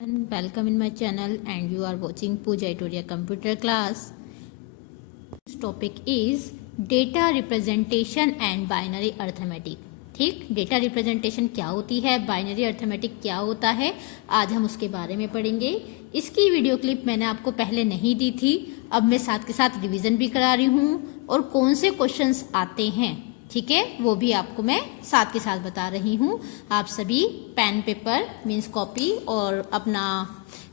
And welcome in my channel, and you are watching Pooja Itoria computer class. This topic is data representation and binary arithmetic. ठीक, data representation क्या होती है, binary arithmetic क्या होता है, आज हम उसके बारे में पढ़ेंगे। इसकी वीडियो क्लिप मैंने आपको पहले नहीं दी थी, अब मैं साथ के साथ रिवीजन भी करा रही हूँ और कौन से क्वेश्चंस आते हैं, ठीक है, वो भी आपको मैं साथ के साथ बता रही हूँ। आप सभी पेन पेपर मीन्स कॉपी और अपना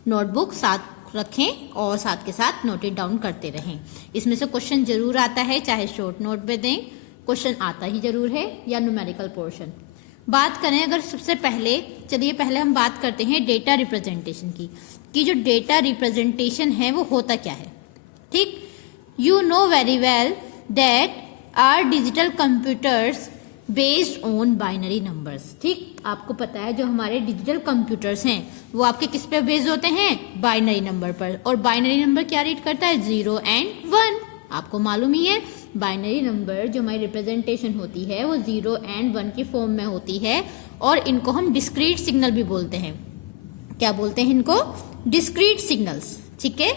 नोटबुक साथ रखें और साथ के साथ नोट इट डाउन करते रहें। इसमें से क्वेश्चन जरूर आता है, चाहे शॉर्ट नोट में दें, क्वेश्चन आता ही जरूर है, या न्यूमेरिकल पोर्शन। बात करें अगर सबसे पहले, चलिए पहले हम बात करते हैं डेटा रिप्रेजेंटेशन की, कि जो डेटा रिप्रेजेंटेशन है वो होता क्या है। ठीक, you know very well that are digital computers based on binary numbers. ठीक, आपको पता है जो हमारे डिजिटल कंप्यूटर्स हैं वो आपके किस पे बेस्ड होते हैं, बाइनरी नंबर पर। और बाइनरी नंबर क्या रीड करता है, 0 एंड 1। आपको मालूम ही है बाइनरी नंबर जो हमारी रिप्रेजेंटेशन होती है वो 0 एंड 1 की फॉर्म में होती है, और इनको हम डिस्क्रीट सिग्नल भी बोलते हैं। क्या बोलते हैं इनको, डिस्क्रीट सिग्नल्स। ठीक है,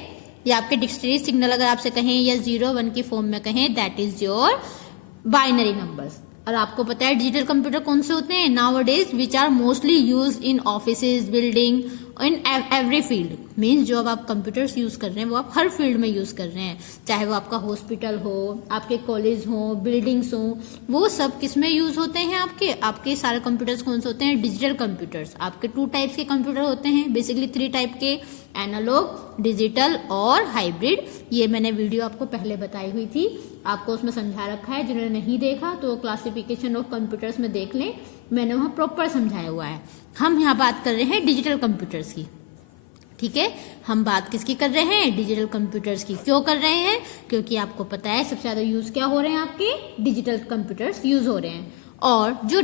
या आपके डिस्क्रीट सिग्नल अगर आपसे कहें या 0 1 की फॉर्म में कहें, that is your binary numbers. और आपको पता है डिजिटल कंप्यूटर कौन से होते हैं, nowadays which are mostly use in offices, building, in every field. Means जो अब आप कंप्यूटर्स यूज कर रहे हैं वो आप हर फील्ड में यूज कर रहे हैं, चाहे वो आपका हॉस्पिटल हो, आपके कॉलेज हो, बिल्डिंग्स हो, वो सब किस में यूज होते हैं। आपके सारे कंप्यूटर्स कौन से होते हैं, डिजिटल कंप्यूटर्स। आपके 2 टाइप्स के कंप्यूटर होते हैं, बेसिकली 3 टाइप के, एनालॉग, डिजिटल और हाइब्रिड। ये मैंने वीडियो आपको पहले बताई हुई थी, आपको उसमें समझा रखा है। जिन्होंने नहीं देखा तो क्लासिफिकेशन ऑफ कंप्यूटर्स में देख लें, मैंने वहां प्रॉपर समझाया हुआ है। हम यहाँ बात कर रहे हैं डिजिटल कंप्यूटर्स की। ठीक है, हम बात किसकी कर रहे हैं, डिजिटल कंप्यूटर्स की। क्यों कर रहे हैं, क्योंकि आपको पता है सबसे ज्यादा यूज क्या हो रहे हैं, आपके डिजिटल कंप्यूटर्स यूज हो रहे हैं। और जो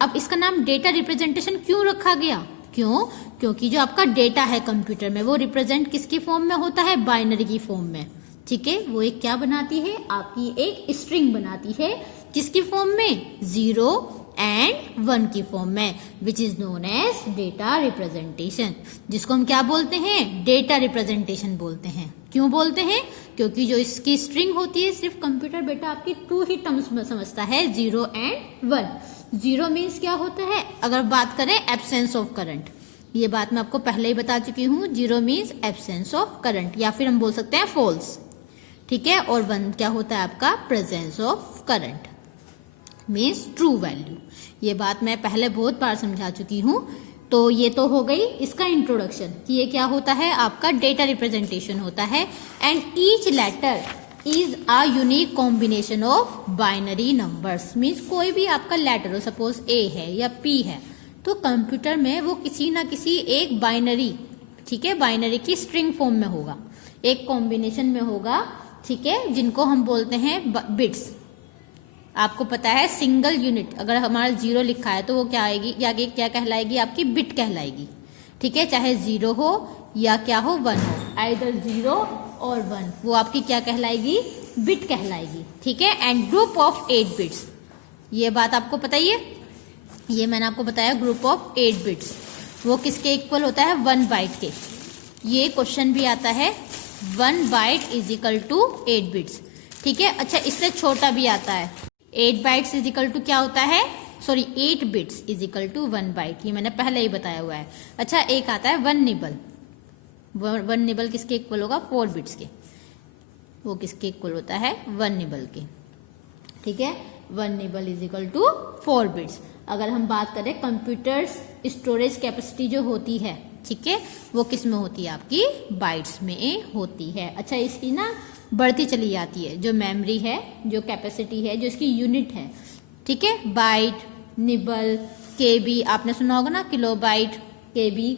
अब इसका नाम डेटा रिप्रेजेंटेशन क्यों रखा गया, क्यों, क्योंकि जो आपका डेटा है कंप्यूटर में वो रिप्रेजेंट किसकी फॉर्म में होता है, बाइनरी की फॉर्म में। ठीक है, वो एक क्या बनाती है, आपकी एक स्ट्रिंग बनाती है, किसकी फॉर्म में, 0 एंड 1 की फॉर्म में, which is known as data representation, जिसको हम क्या बोलते हैं, डेटा रिप्रेजेंटेशन बोलते हैं। क्यों बोलते हैं, क्योंकि जो इसकी स्ट्रिंग होती है सिर्फ कंप्यूटर बेटा आपकी 2 ही टर्म्स में समझता है, 0 एंड 1। 0 मीन्स क्या होता है, अगर बात करें एब्सेंस ऑफ करंट, ये बात मैं आपको पहले ही बता चुकी हूँ, 0 मीन्स एब्सेंस ऑफ करंट, या फिर हम बोल सकते हैं फॉल्स। ठीक है, और 1 क्या होता है आपका, presence of current, means true value. ये बात मैं पहले बहुत बार समझा चुकी हूँ। तो ये तो हो गई इसका इंट्रोडक्शन कि ये क्या होता है, आपका डेटा रिप्रेजेंटेशन होता है। And each letter is a unique combination of binary numbers. Means कोई भी आपका लेटर हो, सपोज ए है या पी है, तो कंप्यूटर में वो किसी ना किसी एक बाइनरी, ठीक है, बाइनरी की स्ट्रिंग फॉर्म में होगा, एक कॉम्बिनेशन में होगा। ठीक है, जिनको हम बोलते हैं बिट्स। आपको पता है सिंगल यूनिट अगर हमारा 0 लिखा है तो वो क्या आएगी, क्या कहलाएगी, आपकी बिट कहलाएगी। ठीक है, चाहे 0 हो या क्या हो, 1 हो, आइदर 0 और 1, वो आपकी क्या कहलाएगी, बिट कहलाएगी। ठीक है, एंड ग्रुप ऑफ 8 बिट्स, ये बात आपको पता ही है, ये मैंने आपको बताया, ग्रुप ऑफ 8 बिट्स वो किसके इक्वल होता है, 1 बाइट के। ये क्वेश्चन भी आता है, 1 byte is equal to 8 bits. ठीक है, अच्छा इससे छोटा भी आता है, 8 बाइट्स इज इक्वल टू क्या होता है, sorry 8 bits is equal to 1 byte, ये मैंने पहले ही बताया हुआ है। अच्छा एक आता है 1 निबल, 1 निबल किसके इक्वल होगा, 4 बिट्स के, वो किसके इक्वल होता है, 1 निबल के। ठीक है, 1 nibble is equal to 4 bits. अगर हम बात करें कंप्यूटर्स स्टोरेज कैपेसिटी जो होती है, ठीक है, वो किस में होती है, आपकी बाइट्स में होती है। अच्छा इसकी ना बढ़ती चली जाती है, जो मेमोरी है, जो कैपेसिटी है, जो इसकी यूनिट है। ठीक है, बाइट, निबल, केबी, आपने सुना होगा ना, किलोबाइट, केबी,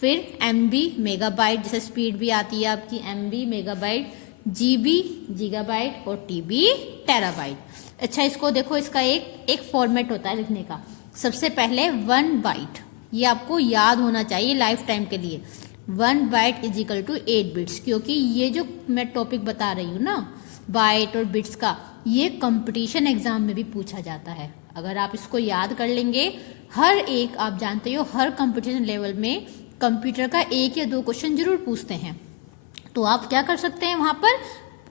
फिर एमबी, मेगाबाइट, जैसे स्पीड भी आती है आपकी, एमबी, मेगाबाइट, जीबी, गीगाबाइट, और टीबी, टेराबाइट। अच्छा इसको देखो, इसका एक फॉर्मेट होता है लिखने का। सबसे पहले 1 बाइट, ये आपको याद होना चाहिए लाइफ टाइम के लिए, 1 byte is equal to 8 bits, क्योंकि ये जो मैं टॉपिक बता रही हूँ ना, बाइट और बिट्स का, ये कंपटीशन एग्जाम में भी पूछा जाता है। अगर आप इसको याद कर लेंगे, हर एक, आप जानते हो हर कंपटीशन लेवल में कंप्यूटर का 1 या 2 क्वेश्चन जरूर पूछते हैं, तो आप क्या कर सकते हैं, वहां पर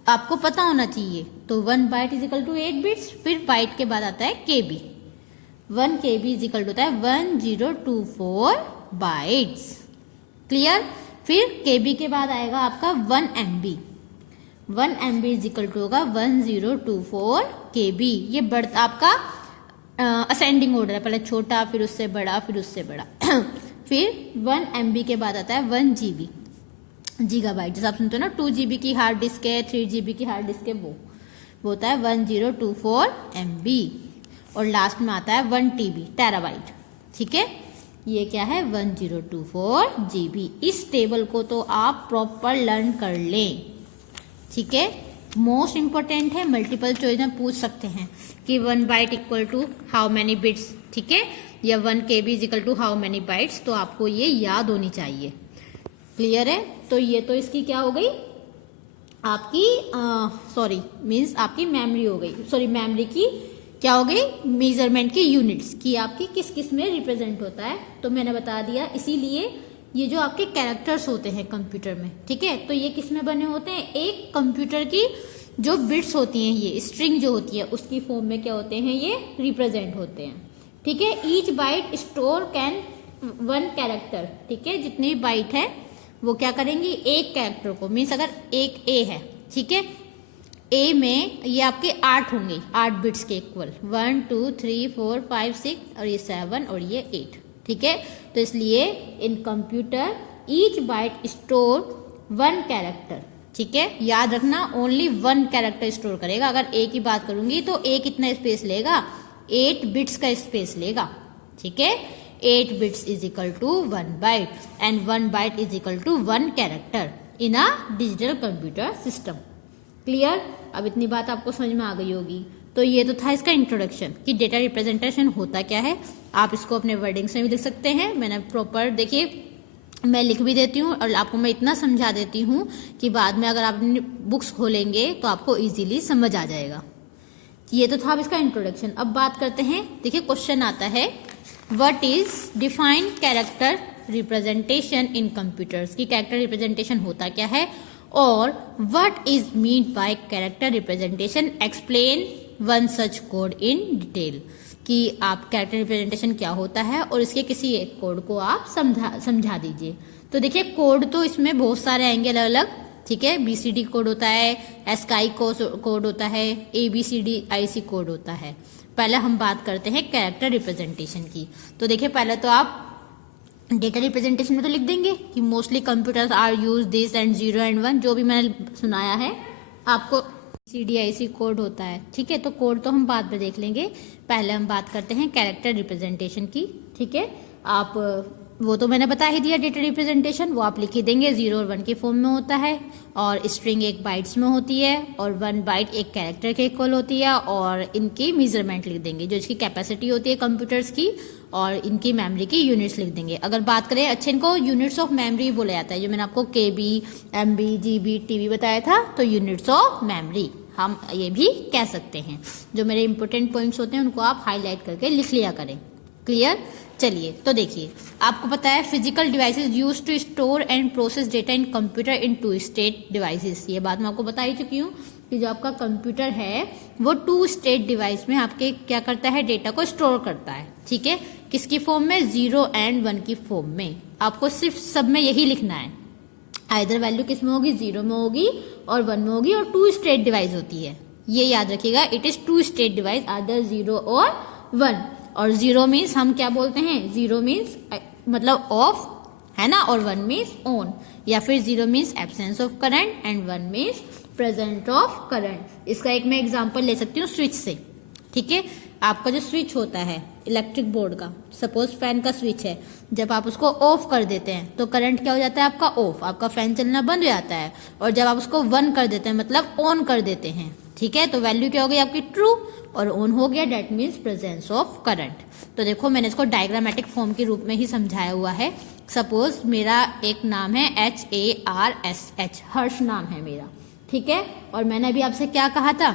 आपको पता होना चाहिए। तो 1 byte is equal to 8 bits, फिर बाइट के बाद आता है KB, 1 KB is equal to होता है 1024 बाइट्स। क्लियर। फिर केबी के बाद आएगा आपका 1 MB, 1 MB is equal to होगा 1024 केबी। ये बढ़ता आपका असेंडिंग ऑर्डर है, पहले छोटा फिर उससे बड़ा फिर उससे बड़ा फिर 1 MB के बाद आता है 1 GB, गीगाबाइट। जैसे आप सुनते हो ना 2 GB की हार्ड डिस्क है, 3 GB की हार्ड डिस्क है, वो होता है 1024 MB। और लास्ट में आता है 1 TB, टेराबाइट। ठीक है, ये क्या है 1024 GB। इस टेबल को तो आप प्रॉपर लर्न कर लें। ठीक है, मोस्ट इंपॉर्टेंट है, मल्टीपल चॉइस में पूछ सकते हैं कि 1 byte equal to how many bits, ठीक है, या 1 KB is equal to how many bytes. तो आपको ये याद होनी चाहिए। क्लियर है। तो ये तो इसकी क्या हो गई, आपकी मीन्स आपकी मेमोरी हो गई, मेमोरी की क्या हो गई, मेजरमेंट की यूनिट्स की आपकी किस किस में रिप्रेजेंट होता है, तो मैंने बता दिया। इसीलिए ये जो आपके कैरेक्टर्स होते हैं कंप्यूटर में, ठीक है, तो ये किस में बने होते हैं, एक कंप्यूटर की जो बिट्स होती हैं, ये स्ट्रिंग जो होती है उसकी फॉर्म में क्या होते हैं, ये रिप्रेजेंट होते हैं। ठीक है, each byte store can 1 character. ठीक है, जितनी बाइट है वो क्या करेंगी, एक कैरेक्टर को, मीन्स अगर एक ए है, ठीक है, ए में ये आपके 8 होंगे, 8 बिट्स के इक्वल, 1 2 3 4 5 6 और ये 7 और ये 8। ठीक है, तो इसलिए in computer each byte store 1 character. ठीक है, याद रखना ओनली 1 कैरेक्टर स्टोर करेगा। अगर ए की बात करूंगी तो ए कितना स्पेस लेगा, 8 बिट्स का स्पेस लेगा। ठीक है, 8 bits is equal to 1 byte and 1 byte is equal to 1 character in a digital computer system. Clear. अब इतनी बात आपको समझ में आ गई होगी। तो ये तो था इसका इंट्रोडक्शन कि डेटा रिप्रेजेंटेशन होता क्या है। आप इसको अपने वर्डिंग्स में भी लिख सकते हैं। मैंने प्रॉपर देखिए मैं लिख भी देती हूँ और आपको मैं इतना समझा देती हूँ कि बाद में अगर आप अपनी बुक्स खोलेंगे तो आपको इजीली समझ आ जाएगा। ये तो था अब इसका इंट्रोडक्शन। अब बात करते हैं, देखिए क्वेश्चन आता है what is define character representation in computers, की कैरेक्टर रिप्रेजेंटेशन होता क्या है, और what is mean by character representation, explain one such code in detail, कि आप कैरेक्टर रिप्रेजेंटेशन क्या होता है और इसके किसी एक कोड को आप समझा दीजिए। तो देखिए कोड तो इसमें बहुत सारे आएंगे अलग अलग। ठीक है, BCD कोड होता है, SKI कोड होता है, ABCD IC कोड होता है। पहले हम बात करते हैं कैरेक्टर रिप्रेजेंटेशन की। तो देखिए पहले तो आप डेटा रिप्रेजेंटेशन में तो लिख देंगे कि mostly computers are use this and 0 and 1, जो भी मैंने सुनाया है आपको। CDIC कोड होता है। ठीक है, तो कोड तो हम बाद में देख लेंगे, पहले हम बात करते हैं कैरेक्टर रिप्रेजेंटेशन की। ठीक है, आप वो तो मैंने बता ही दिया, डेटा रिप्रेजेंटेशन वो आप लिख ही देंगे, 0 और 1 के फॉर्म में होता है, और स्ट्रिंग 1 बाइट्स में होती है, और 1 बाइट एक कैरेक्टर के इक्वल होती है, और इनकी मेजरमेंट लिख देंगे, जो इसकी कैपेसिटी होती है कंप्यूटर्स की, और इनकी मेमोरी की यूनिट्स लिख देंगे। अगर बात करें, अच्छा इनको यूनिट्स ऑफ मेमोरी बोला जाता है, जो मैंने आपको KB, MB, GB, TB बताया था, तो यूनिट्स ऑफ मेमोरी हम ये भी कह सकते हैं। जो मेरे इंपॉर्टेंट पॉइंट्स होते हैं उनको आप हाईलाइट करके लिख लिया करें। क्लियर। चलिए तो देखिए, आपको पता है physical devices use to store and process data in computer in 2 state devices. ये बात मैं आपको बता ही चुकी हूँ कि जो आपका कंप्यूटर है वो 2 स्टेट डिवाइस में आपके क्या करता है, डेटा को स्टोर करता है। ठीक है, किसकी फॉर्म में, 0 एंड 1 की फॉर्म में। आपको सिर्फ सब में यही लिखना है, आइदर वैल्यू किस में होगी, 0 में होगी और 1 में होगी, और 2 स्टेट डिवाइस होती है, ये याद रखिएगा। It is 2 state device, either 0 और 1। और 0 मीन्स हम क्या बोलते हैं, 0 मीन्स मतलब ऑफ है ना, और 1 मीन्स ऑन, या फिर 0 means absence of current and 1 means present of current. इसका एक मैं एग्जांपल ले सकती हूँ स्विच से। ठीक है, आपका जो स्विच होता है इलेक्ट्रिक बोर्ड का, सपोज फैन का स्विच है, जब आप उसको ऑफ कर देते हैं तो करंट क्या हो जाता है आपका ऑफ, आपका फैन चलना बंद हो जाता है। और जब आप उसको 1 कर देते हैं मतलब ऑन कर देते हैं, ठीक है, तो वैल्यू क्या हो गई आपकी ट्रू, और ऑन हो गया, that means presence of current. तो देखो मैंने इसको डायग्रामेटिक फॉर्म के रूप में ही समझाया हुआ है। सपोज मेरा एक नाम है HARSH, हर्ष नाम है मेरा। ठीक है, और मैंने अभी आपसे क्या कहा था,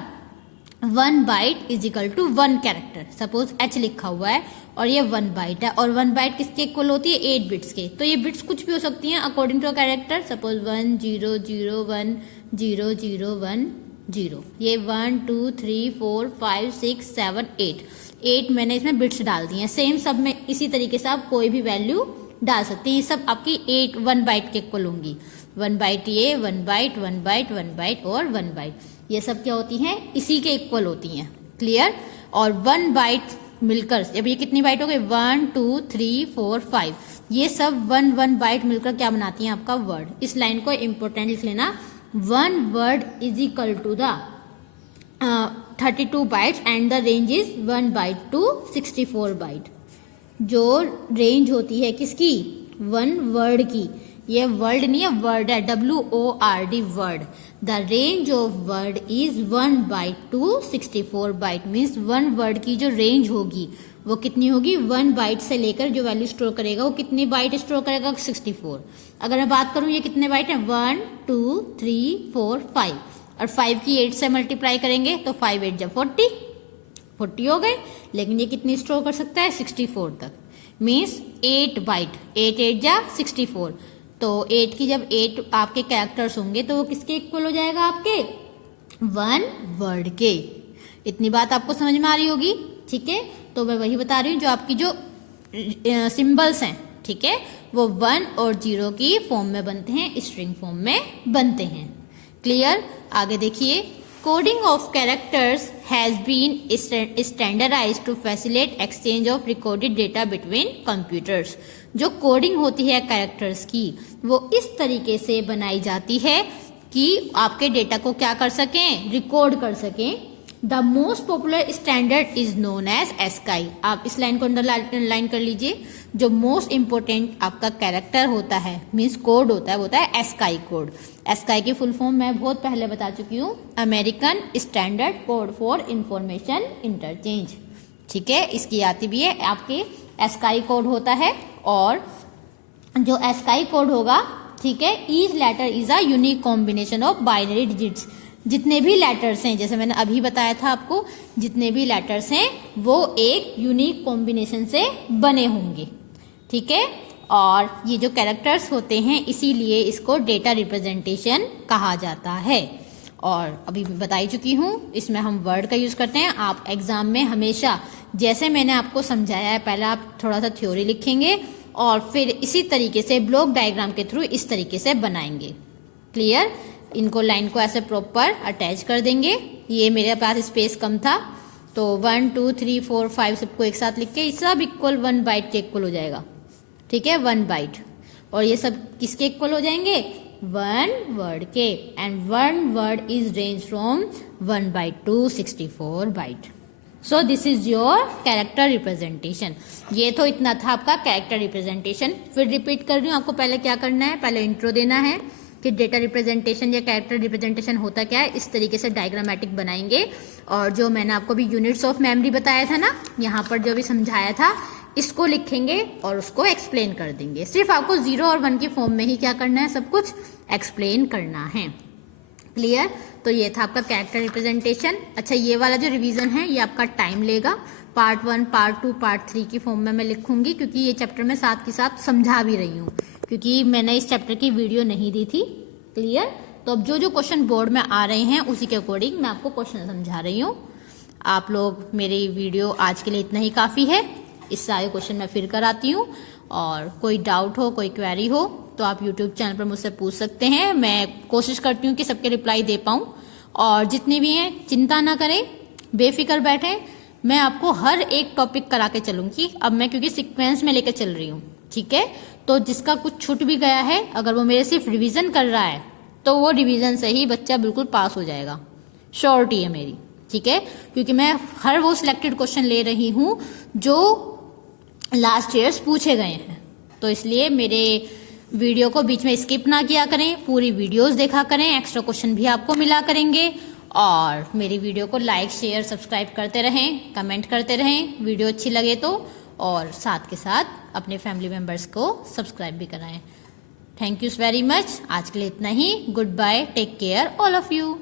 1 byte is equal to 1 character. Suppose H लिखा हुआ है और ये 1 बाइट है, और 1 बाइट किसके इक्वल होती है? 8 बिट्स के। तो ये बिट्स कुछ भी हो सकती हैं अकॉर्डिंग टू कैरेक्टर। सपोज 1 0 0 1 0 0 1 0। ये 1 2 3 4 5 6 7 8 मैंने इसमें बिट्स डाल दी हैं। सेम सब में इसी तरीके से आप कोई भी वैल्यू डाल सकते हैं। ये सब आपकी 1 बाइट के इक्वल होंगी। 1 बाइट ये, 1 बाइट 1 बाइट 1 बाइट और 1 बाइट, ये सब क्या होती हैं? इसी के इक्वल होती हैं। क्लियर? और 1 बाइट मिलकर, अब ये कितनी बाइट हो गई? 1 2 3 4 5, ये सब 1 बाइट मिलकर क्या बनाती हैं? आपका वर्ड। इस लाइन को इंपॉर्टेंट लिख लेना। 1 word is equal to the 32 bytes and the range is 1 byte to 64 byte. जो रेंज होती है किसकी? 1 वर्ड की। ये वर्ड नहीं है, वर्ड है, WORD word. The range of word is 1 byte to 64 byte. Means 1 word की जो रेंज होगी वो कितनी होगी? 1 बाइट से लेकर जो वैल्यू स्टोर करेगा वो कितनी बाइट स्टोर करेगा? 64। अगर मैं बात करूं ये कितने बाइट है? 1 2 3 4 5, और 5 की 8 से मल्टीप्लाई करेंगे तो 5 8 जा 40 हो गए। लेकिन ये कितनी स्टोर कर सकता है? 64 तक। मीन्स 8 बाइट, 8 8 जा 64। तो 8 की जब 8 आपके कैरेक्टर्स होंगे तो वो किसके इक्वल हो जाएगा? आपके 1 वर्ड के। इतनी बात आपको समझ में आ रही होगी। ठीक है, तो मैं वही बता रही हूँ, जो आपकी जो सिंबल्स हैं, ठीक है, वो 1 और 0 की फॉर्म में बनते हैं, स्ट्रिंग फॉर्म में बनते हैं। क्लियर? आगे देखिए। Coding of characters has been standardised to facilitate exchange of recorded data between computers. जो कोडिंग होती है कैरेक्टर्स की, वो इस तरीके से बनाई जाती है कि आपके डेटा को क्या कर सकें? रिकॉर्ड कर सकें। The most popular standard is known as ASCII। आप इस लाइन को अंडरलाइन कर लीजिए। जो मोस्ट इंपोर्टेंट आपका कैरेक्टर होता है, मीन्स कोड होता है, वो होता है ASCII कोड। ASCII की फुल फॉर्म मैं बहुत पहले बता चुकी हूँ, American standard code for information interchange. ठीक है, इसकी आती भी है आपके ASCII कोड होता है। और जो ASCII कोड होगा, ठीक है, each letter is a unique combination of binary digits. जितने भी लेटर्स हैं, जैसे मैंने अभी बताया था आपको, जितने भी लेटर्स हैं वो एक यूनिक कॉम्बिनेशन से बने होंगे। ठीक है, और ये जो कैरेक्टर्स होते हैं इसीलिए इसको डेटा रिप्रेजेंटेशन कहा जाता है। और अभी बता ही चुकी हूँ, इसमें हम वर्ड का यूज करते हैं। आप एग्जाम में हमेशा जैसे मैंने आपको समझाया है, पहले आप थोड़ा सा थ्योरी लिखेंगे और फिर इसी तरीके से ब्लॉक डायग्राम के थ्रू इस तरीके से बनाएंगे। क्लियर? इनको लाइन को ऐसे प्रॉपर अटैच कर देंगे। ये मेरे पास स्पेस कम था तो 1 2 3 4 5 सबको एक साथ लिख के सब इक्वल 1 बाइट के इक्वल हो जाएगा। ठीक है, 1 बाइट। और ये सब किसके इक्वल हो जाएंगे? 1 वर्ड के। And 1 word is range from 1 byte to 64 byte. So this is your character representation. ये तो इतना था आपका कैरेक्टर रिप्रेजेंटेशन। फिर रिपीट कर रही हूँ, आपको पहले क्या करना है, पहले इंट्रो देना है कि डेटा रिप्रेजेंटेशन या कैरेक्टर रिप्रेजेंटेशन होता क्या है। इस तरीके से डायग्रामेटिक बनाएंगे। और जो मैंने आपको भी यूनिट्स ऑफ मेमोरी बताया था ना, यहाँ पर जो भी समझाया था, इसको लिखेंगे और उसको एक्सप्लेन कर देंगे। सिर्फ आपको 0 और 1 की फॉर्म में ही क्या करना है, सब कुछ एक्सप्लेन करना है। क्लियर? तो ये था आपका कैरेक्टर रिप्रेजेंटेशन। अच्छा, ये वाला जो रिवीजन है ये आपका टाइम लेगा। पार्ट 1, पार्ट 2, पार्ट 3 की फॉर्म में मैं लिखूंगी, क्योंकि ये चैप्टर मैं साथ के साथ समझा भी रही हूँ, क्योंकि मैंने इस चैप्टर की वीडियो नहीं दी थी। क्लियर? तो अब जो क्वेश्चन बोर्ड में आ रहे हैं उसी के अकॉर्डिंग मैं आपको क्वेश्चन समझा रही हूँ। आप लोग, मेरी वीडियो आज के लिए इतना ही काफ़ी है। इस सारे क्वेश्चन मैं फिर कराती हूँ, और कोई डाउट हो, कोई क्वेरी हो तो आप यूट्यूब चैनल पर मुझसे पूछ सकते हैं। मैं कोशिश करती हूँ कि सबके रिप्लाई दे पाऊँ। और जितने भी हैं चिंता ना करें, बेफिक्र बैठें, मैं आपको हर एक टॉपिक करा के चलूँगी। अब मैं क्योंकि सीक्वेंस में लेकर चल रही हूँ। ठीक है, तो जिसका कुछ छूट भी गया है, अगर वो मेरे सिर्फ रिवीजन कर रहा है तो वो रिवीजन से ही बच्चा बिल्कुल पास हो जाएगा, श्योरिटी है मेरी। ठीक है, क्योंकि मैं हर वो सिलेक्टेड क्वेश्चन ले रही हूँ जो लास्ट ईयर्स पूछे गए हैं। तो इसलिए मेरे वीडियो को बीच में स्किप ना किया करें, पूरी वीडियोस देखा करें, एक्स्ट्रा क्वेश्चन भी आपको मिला करेंगे। और मेरी वीडियो को लाइक, शेयर, सब्सक्राइब करते रहें, कमेंट करते रहें वीडियो अच्छी लगे तो, और साथ के साथ अपने फैमिली मेम्बर्स को सब्सक्राइब भी कराएं। Thank you very much. आज के लिए इतना ही। Good bye, take care all of you.